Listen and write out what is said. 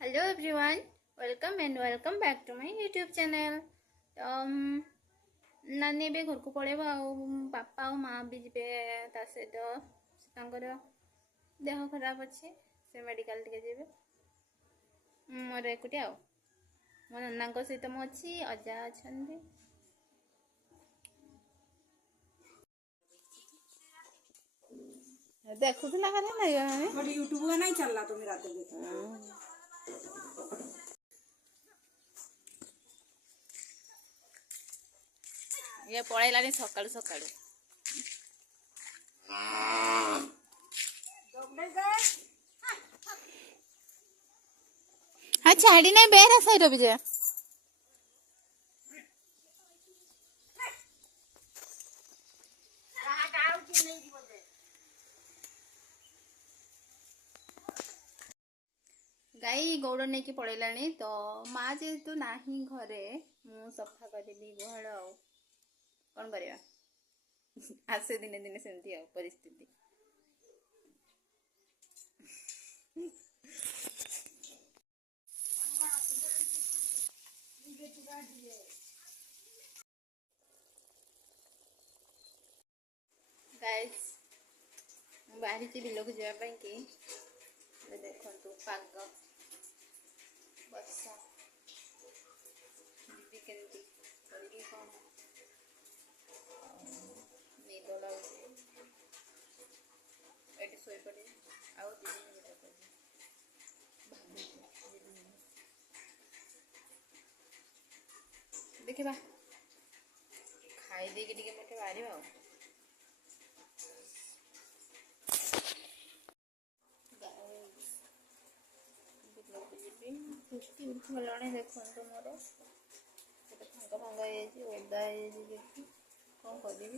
Hello everyone, welcome back to my YouTube channel. तो नानी भी घर को पड़ेब बापा और माँ भी जी सहित देह खराब अच्छे से मेडिकल टे जी मोर एकुटिया मो नना सहित मुझे अजा अच्छा देखुला यूट्यूब नहीं चलना तो मेरा ये पड़ेलानी सकाळू सकाळू हाँ छाड़ी नहीं बेहरा सही भी जा गाई गौड़ नहीं कि पड़ेलानी तो माँ जेहेतु नाही घरे मु सफा करी गुहाल कौन करवा आसे दिने दिने सेमती परिस्थिति गाइस बाहरी बिल को जावाई कि देखु पाग बर्षा जी केमती करी कौन निद लगे शोपड़े आउ देखा खाई दे मत बाहर उठी गलानी देखो मोर फंगा फंगा ओदा कौन करी